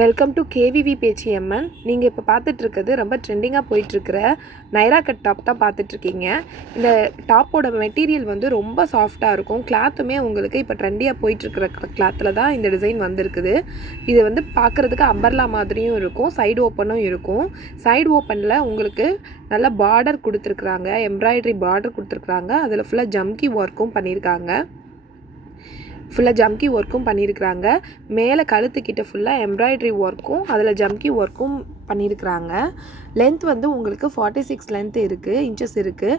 Welcome to கேவிவி Pechiamman. நீங்கள் இப்போ பார்த்துட்ருக்கிறது ரொம்ப ட்ரெண்டிங்காக போயிட்டுருக்கிற நைரா கட் டாப் தான் பார்த்துட்ருக்கீங்க. இந்த டாப்போட மெட்டீரியல் வந்து ரொம்ப சாஃப்டாக இருக்கும். கிளாத்துமே உங்களுக்கு இப்போ ட்ரெண்டியாக போயிட்டுருக்கிற கிளாத்தில் தான் இந்த டிசைன் வந்திருக்குது. இது வந்து பார்க்குறதுக்கு அம்பர்லா மாதிரியும் இருக்கும், சைடு ஓப்பனும் இருக்கும். சைடு ஓப்பனில் உங்களுக்கு நல்ல பார்டர் கொடுத்துருக்குறாங்க, எம்ப்ராய்டரி பார்டர் கொடுத்துருக்குறாங்க. அதில் ஃபுல்லாக ஜம்கி ஒர்க்கும் பண்ணியிருக்காங்க. பண்ணியிருக்கிறாங்க. மேலே கழுத்துக்கிட்ட ஃபுல்லாக எம்ப்ராய்டரி ஒர்க்கும் அதில் ஜம்கி ஒர்க்கும் பண்ணியிருக்கிறாங்க. லென்த் வந்து உங்களுக்கு 46 லென்த் இருக்குது, இன்ச்சஸ் இருக்குது.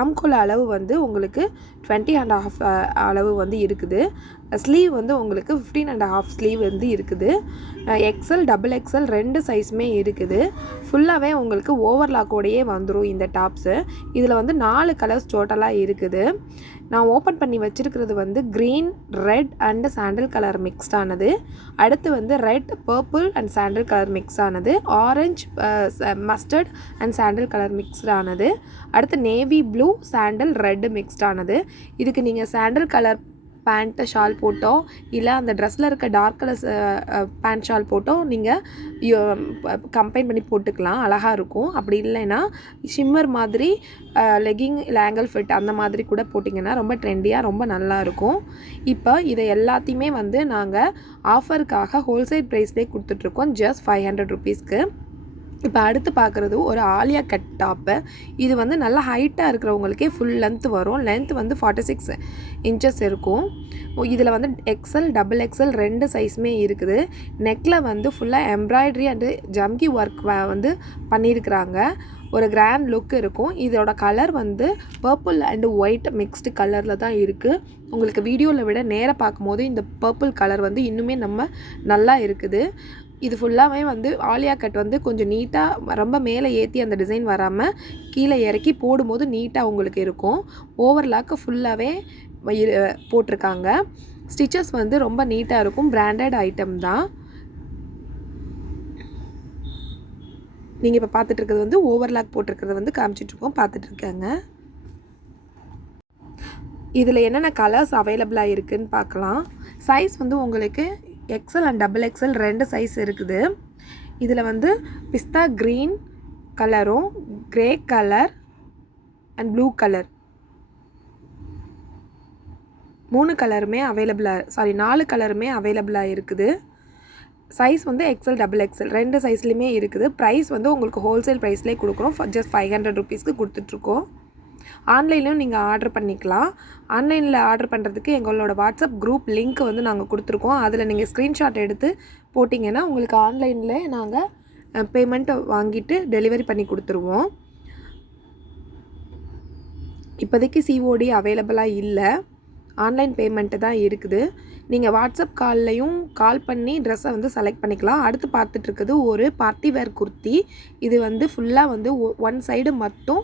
ஆம்கோல் அளவு வந்து உங்களுக்கு 20.5 அளவு வந்து இருக்குது. ஸ்லீவ் வந்து உங்களுக்கு 15.5 ஸ்லீவ் வந்து இருக்குது. எக்ஸல் டபுள் எக்ஸல் ரெண்டு சைஸுமே இருக்குது. ஃபுல்லாகவே உங்களுக்கு ஓவர்லாக்கோடையே வந்துடும் இந்த டாப்ஸு. இதில் வந்து 4 கலர்ஸ் டோட்டலாக இருக்குது. நான் ஓப்பன் பண்ணி வச்சுருக்கிறது வந்து green, red and sandal colour mixed ஆனது. அடுத்து வந்து red, purple and sandal colour mix ஆனது. Orange, mustard and sandal colour mixed ஆனது. அடுத்து navy blue, sandal, red mixed ஆனது. இதுக்கு நீங்கள் சாண்டில் கலர் பேண்ட்டு ஷால் போட்டோ இல்லை அந்த ட்ரெஸ்ஸில் இருக்க டார்க் கலர்ஸ் பேண்ட் ஷால் போட்டோ நீங்கள் கம்பைன் பண்ணி போட்டுக்கலாம், அழகாக இருக்கும். அப்படி இல்லைன்னா ஷிம்மர் மாதிரி லெகிங் இல்லை ஆங்கிள் ஃபிட் அந்த மாதிரி கூட போட்டிங்கன்னா ரொம்ப ட்ரெண்டியாக ரொம்ப நல்லாயிருக்கும். இப்போ இதை எல்லாத்தையுமே வந்து நாங்கள் ஆஃபருக்காக ஹோல்சேல் ப்ரைஸ்லேயே கொடுத்துட்ருக்கோம், ஜஸ்ட் 500 ருபீஸ்க்கு. இப்போ அடுத்து பார்க்குறது ஒரு ஆலியா கட் டாப்பு. இது வந்து நல்லா ஹைட்டாக இருக்கிறவங்களுக்கே ஃபுல் லென்த் வரும். லென்த் வந்து 46 இன்ச்சஸ் இருக்கும். இதில் வந்து எக்ஸல் டபுள் எக்ஸல் ரெண்டு சைஸுமே இருக்குது. நெக்கில் வந்து ஃபுல்லாக எம்ப்ராய்டரி அண்டு ஜம்கி ஒர்க் வந்து பண்ணியிருக்கிறாங்க. ஒரு கிராண்ட் லுக் இருக்கும். இதோட கலர் வந்து பர்பிள் அண்டு ஒயிட் மிக்ஸ்டு கலரில் தான் இருக்குது. உங்களுக்கு வீடியோவில் விட நேராக பார்க்கும்போது இந்த பர்பிள் கலர் வந்து இன்னுமே நல்லா இருக்குது. இது ஃபுல்லாகவே வந்து ஆலியா கட் வந்து கொஞ்சம் நீட்டாக ரொம்ப மேலே ஏற்றி அந்த டிசைன் வராமல் கீழே இறக்கி போடும்போது நீட்டாக உங்களுக்கு இருக்கும். ஓவர்லாக்கு ஃபுல்லாகவே போட்டிருக்காங்க. ஸ்டிச்சஸ் வந்து ரொம்ப நீட்டாக இருக்கும். பிராண்டட் ஐட்டம் தான். நீங்கள் இப்போ பார்த்துட்ருக்கிறது வந்து ஓவர்லாக் போட்டிருக்கிறது வந்து காமிச்சிட்ருக்கோம், பார்த்துட்ருக்காங்க. இதில் என்னென்ன கலர்ஸ் அவைலபிளாக இருக்குதுன்னு பார்க்கலாம். சைஸ் வந்து உங்களுக்கு எக்ஸல் அண்ட் டபுள் எக்ஸல் ரெண்டு சைஸ் இருக்குது. இதில் வந்து பிஸ்தா க்ரீன் கலரும் grey colour and blue colour 4 கலருமே அவைலபிளாக இருக்குது. சைஸ் வந்து எக்ஸல் டபுள் எக்ஸல் ரெண்டு சைஸ்லையுமே இருக்குது. ப்ரைஸ் வந்து உங்களுக்கு ஹோல்சேல் ப்ரைஸ்லேயே கொடுக்குறோம், ஜஸ்ட் 500 ருபீஸ்க்கு கொடுத்துட்ருக்கோம். ஆன்லைன்லையும் நீங்கள் ஆர்டர் பண்ணிக்கலாம். ஆன்லைனில் ஆர்டர் பண்ணுறதுக்கு எங்களோட வாட்ஸ்அப் குரூப் லிங்க் வந்து நாங்கள் கொடுத்துருக்கோம். அதில் நீங்கள் ஸ்க்ரீன்ஷாட் எடுத்து போட்டிங்கன்னா உங்களுக்கு ஆன்லைனில் நாங்கள் பேமெண்ட்டை வாங்கிட்டு டெலிவரி பண்ணி கொடுத்துருவோம். இப்போதைக்கு சிஓடி அவைலபிளாக இல்லை, ஆன்லைன் பேமெண்ட்டு தான் இருக்குது. நீங்கள் வாட்ஸ்அப் கால்லையும் கால் பண்ணி ட்ரெஸ்ஸை வந்து செலக்ட் பண்ணிக்கலாம். அடுத்து பார்த்துட்ருக்குது ஒரு பார்ட்டி வேர் குர்த்தி. இது வந்து ஃபுல்லாக வந்து ஒன் சைடு மட்டும்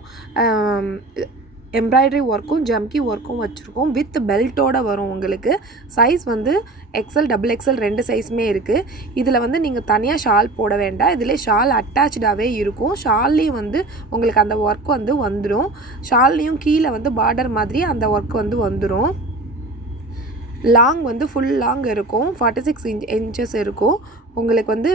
எம்ப்ராய்டரி ஒர்க்கும் ஜம்கி ஒர்க்கும் வச்சுருக்கோம். வித் பெல்ட்டோடு வரும் உங்களுக்கு. சைஸ் வந்து எக்ஸல் டபுள் எக்ஸல் ரெண்டு சைஸுமே இருக்குது. இதில் வந்து நீங்கள் தனியாக ஷால் போட வேண்டாம், இதிலே ஷால் அட்டாச்சாகவே இருக்கும். ஷால்லையும் வந்து உங்களுக்கு அந்த ஒர்க் வந்து வந்துடும். ஷால்லையும் கீழே வந்து பார்டர் மாதிரி அந்த ஒர்க் வந்து வந்துடும். லாங் வந்து ஃபுல் லாங் இருக்கும், 46 இன்ச்சஸ் இருக்கும். உங்களுக்கு வந்து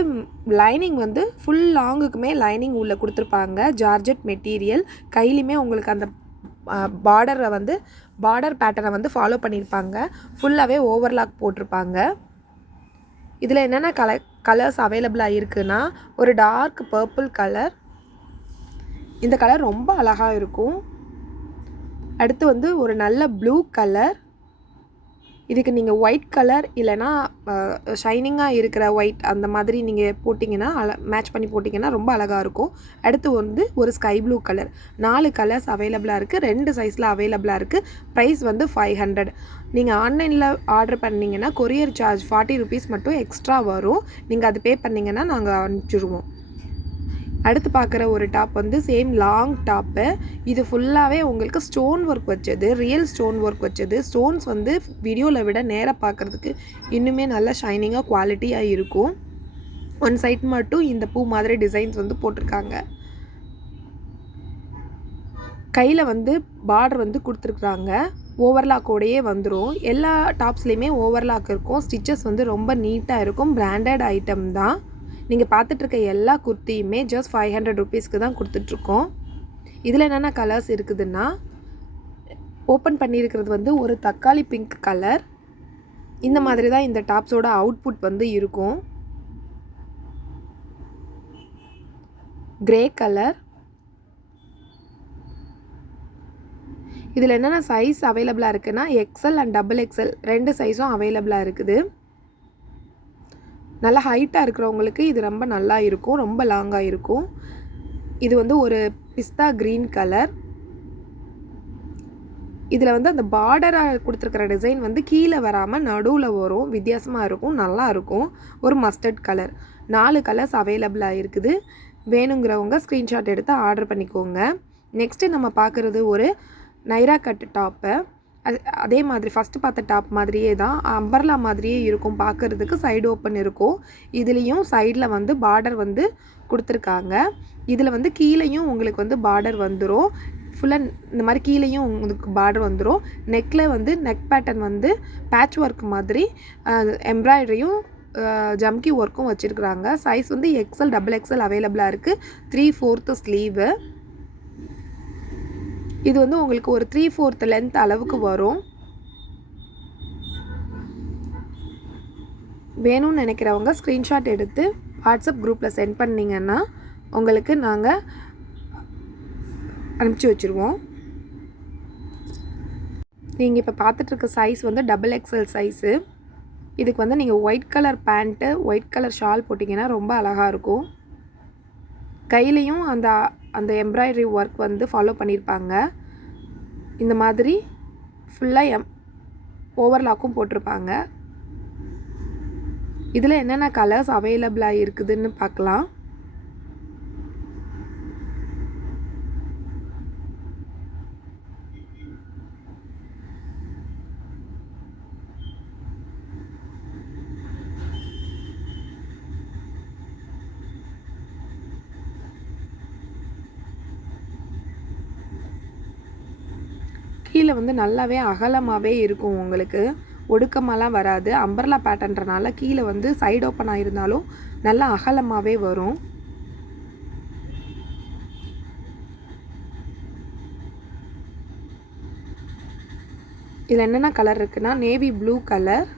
லைனிங் வந்து ஃபுல் லாங்குக்குமே லைனிங் உள்ளே கொடுத்துருப்பாங்க, ஜார்ஜெட் மெட்டீரியல். கையிலையுமே உங்களுக்கு அந்த பார்டர் பேட்டர்னை வந்து ஃபாலோ பண்ணியிருப்பாங்க. ஃபுல்லாகவே ஓவர்லாக் போட்டிருப்பாங்க. இதில் என்னென்ன கலர்ஸ் அவைலபிளாக இருக்குதுன்னா ஒரு டார்க் பர்பிள் கலர், இந்த கலர் ரொம்ப அழகாக இருக்கும். அடுத்து வந்து ஒரு நல்ல ப்ளூ கலர். இதுக்கு நீங்கள் ஒயிட் கலர் இல்லைனா ஷைனிங்காக இருக்கிற ஒயிட் அந்த மாதிரி நீங்கள் போட்டிங்கன்னா மேட்ச் பண்ணி போட்டிங்கன்னா ரொம்ப அழகாக இருக்கும். அடுத்து வந்து ஒரு ஸ்கை ப்ளூ கலர். 4 கலர்ஸ் அவைலபிளாக இருக்குது, ரெண்டு சைஸில் அவைலபிளாக இருக்குது. ப்ரைஸ் வந்து 500. நீங்கள் ஆன்லைனில் ஆர்டர் பண்ணிங்கன்னா கொரியர் சார்ஜ் 40 ருபீஸ் மட்டும் எக்ஸ்ட்ரா வரும். நீங்கள் அது பே பண்ணிங்கன்னா நாங்கள் அனுப்பிச்சிடுவோம். அடுத்து பார்க்குற ஒரு டாப் வந்து சேம் லாங் டாப்பு. இது ஃபுல்லாகவே உங்களுக்கு ஸ்டோன் ஒர்க் வச்சது, ரியல் ஸ்டோன் ஒர்க் வச்சது. ஸ்டோன்ஸ் வந்து வீடியோவில் விட நேராக பார்க்குறதுக்கு இன்னுமே நல்லா ஷைனிங்காக குவாலிட்டியாக இருக்கும். ஒன் சைட் மட்டும் இந்த பூ மாதிரி டிசைன்ஸ் வந்து போட்டிருக்காங்க. கையில் வந்து பார்டர் வந்து கொடுத்துருக்குறாங்க. ஓவர்லாக்கோடையே வந்துடும். எல்லா டாப்ஸ்லேயுமே ஓவர்லாக் இருக்கும். ஸ்டிச்சஸ் வந்து ரொம்ப நீட்டாக இருக்கும். பிராண்டட் ஐட்டம் தான். நீங்கள் பார்த்துட்ருக்க எல்லா குர்த்தியுமே ஜஸ்ட் 500 ருபீஸ்க்கு தான் கொடுத்துட்ருக்கோம். இதில் என்னென்ன கலர்ஸ் இருக்குதுன்னா, ஓப்பன் பண்ணியிருக்கிறது வந்து ஒரு தக்காளி பிங்க் கலர். இந்த மாதிரி தான் இந்த டாப்ஸோட அவுட்புட் வந்து இருக்கும். Grey colour. இதில் என்னென்ன சைஸ் அவைலபிளாக இருக்குன்னா, எக்ஸ்எல் அண்ட் டபுள் எக்ஸ்எல் 2 சைஸும் அவைலபிளாக இருக்குது. நல்லா ஹைட்டாக இருக்கிறவங்களுக்கு இது ரொம்ப நல்லா இருக்கும். ரொம்ப லாங்காக இருக்கும். இது வந்து ஒரு பிஸ்தா க்ரீன் கலர். இதில் வந்து அந்த பார்டராக கொடுத்துருக்கிற டிசைன் வந்து கீழே வராமல் நடுவில் வரும். வித்தியாசமாக இருக்கும். நல்லா இருக்கும். ஒரு மஸ்டர்ட் கலர். 4 கலர்ஸ் அவைலபிளாக இருக்குது. வேணுங்கிறவங்க ஸ்க்ரீன்ஷாட் எடுத்து ஆர்டர் பண்ணிக்கோங்க. நெக்ஸ்ட்டு நம்ம பார்க்குறது ஒரு நைரா கட் டாப்பு. அதே மாதிரி ஃபஸ்ட்டு பார்த்த டாப் மாதிரியே தான். அம்பர்லா மாதிரியே இருக்கும். பார்க்குறதுக்கு சைடு ஓப்பன் இருக்கும். இதுலேயும் சைடில் வந்து பார்டர் வந்து கொடுத்துருக்காங்க. இதில் வந்து கீழேயும் உங்களுக்கு வந்து பார்டர் வந்துடும். ஃபுல்லாக இந்த மாதிரி கீழேயும் உங்களுக்கு பார்டர் வந்துடும். நெக்கில் வந்து நெக் பேட்டர்ன் வந்து பேட்ச் ஒர்க் மாதிரி எம்ப்ராய்டரியும் ஜம்கி ஒர்க்கும் வச்சுருக்குறாங்க. சைஸ் வந்து எக்ஸ்எல் டபுள் எக்ஸ்எல் அவைலபிளாக இருக்குது. 3/4 ஸ்லீவு. இது வந்து உங்களுக்கு ஒரு 3/4 லென்த் அளவுக்கு வரும். வேணும்னு நினைக்கிறவங்க ஸ்க்ரீன்ஷாட் எடுத்து வாட்ஸ்அப் குரூப்பில் சென்ட் பண்ணிங்கன்னா உங்களுக்கு நாங்கள் அனுப்பிச்சி வச்சுருவோம். நீங்கள் இப்போ பார்த்துட்ருக்க சைஸ் வந்து டபுள் எக்ஸ்எல் சைஸு. இதுக்கு வந்து நீங்கள் white colour pant, white colour shawl போட்டிங்கன்னா ரொம்ப அழகாக இருக்கும். கையிலையும் அந்த எம்ப்ராய்டரி ஒர்க் வந்து ஃபாலோ பண்ணியிருப்பாங்க. இந்த மாதிரி ஃபுல்லாக ஓவர்லாக்கும் போட்டிருப்பாங்க. இதில் என்னென்ன கலர்ஸ் அவைலபிளாக இருக்குதுன்னு பார்க்கலாம். கீழே வந்து நல்லாவே அகலமாகவே இருக்கும். உங்களுக்கு ஒடுக்கமாலாம் வராது. அம்பர்லா பேட்டர்ன்றனால கீழே வந்து சைடு ஓப்பன் ஆகிருந்தாலும் நல்லா அகலமாகவே வரும். இதில் என்னென்ன கலர் இருக்குன்னா, நேவி ப்ளூ கலர்.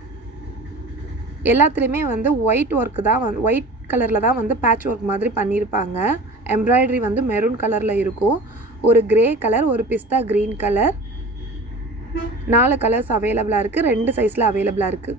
எல்லாத்துலேயுமே வந்து ஒயிட் ஒர்க்கு தான் ஒயிட் கலரில் தான் வந்து பேட்ச் ஒர்க் மாதிரி பண்ணியிருப்பாங்க. எம்ப்ராய்டரி வந்து மெரூன் கலரில் இருக்கும். ஒரு கிரே கலர், ஒரு பிஸ்தா க்ரீன் கலர். 4 கலர்ஸ் அவைலபிளாக இருக்குது. 2 சைஸில் அவைலபிளாக இருக்குது.